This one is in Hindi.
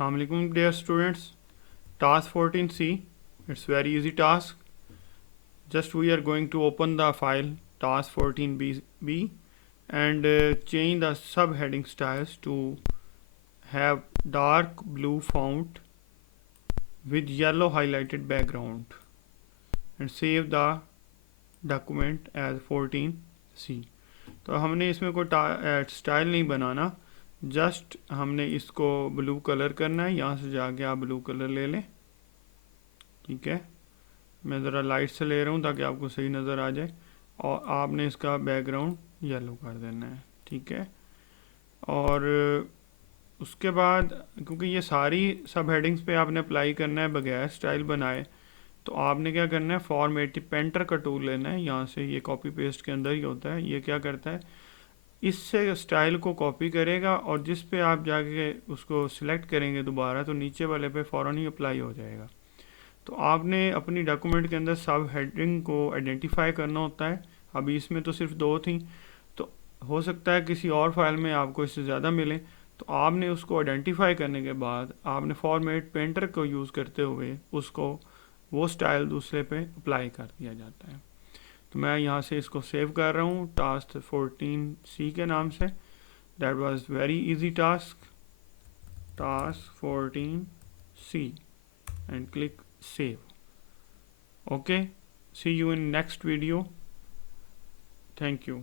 Assalamu alaikum dear students. Task 14C. It's very easy task. Just we are going to open the file task 14B and change the subheading styles to have dark blue font with yellow highlighted background and save the document as 14C. तो हमने इसमें कोई स्टाइल नहीं बनाना, जस्ट हमने इसको ब्लू कलर करना है। यहाँ से जाके आप ब्लू कलर ले लें, ठीक है। मैं ज़रा लाइट से ले रहा हूँ ताकि आपको सही नज़र आ जाए, और आपने इसका बैकग्राउंड येलो कर देना है, ठीक है। और उसके बाद क्योंकि ये सारी सब हेडिंग्स पे आपने अप्लाई करना है बगैर स्टाइल बनाए, तो आपने क्या करना है, फॉर्मेटिव पेंटर का टूल लेना है। यहाँ से ये कॉपी पेस्ट के अंदर ही होता है। ये क्या करता है, इससे स्टाइल को कॉपी करेगा और जिस पे आप जाके उसको सिलेक्ट करेंगे दोबारा, तो नीचे वाले पे फ़ौरन ही अप्लाई हो जाएगा। तो आपने अपनी डॉक्यूमेंट के अंदर सब हेडिंग को आइडेंटिफाई करना होता है। अभी इसमें तो सिर्फ 2 थी, तो हो सकता है किसी और फाइल में आपको इससे ज़्यादा मिले। तो आपने उसको आइडेंटिफाई करने के बाद आपने फॉर्मेट पेंटर को यूज़ करते हुए उसको वो स्टाइल दूसरे पे अप्लाई कर दिया जाता है। तो मैं यहाँ से इसको सेव कर रहा हूँ टास्क 14C के नाम से। That was very easy task, task 14C, and click save. Okay, see you in next video. Thank you.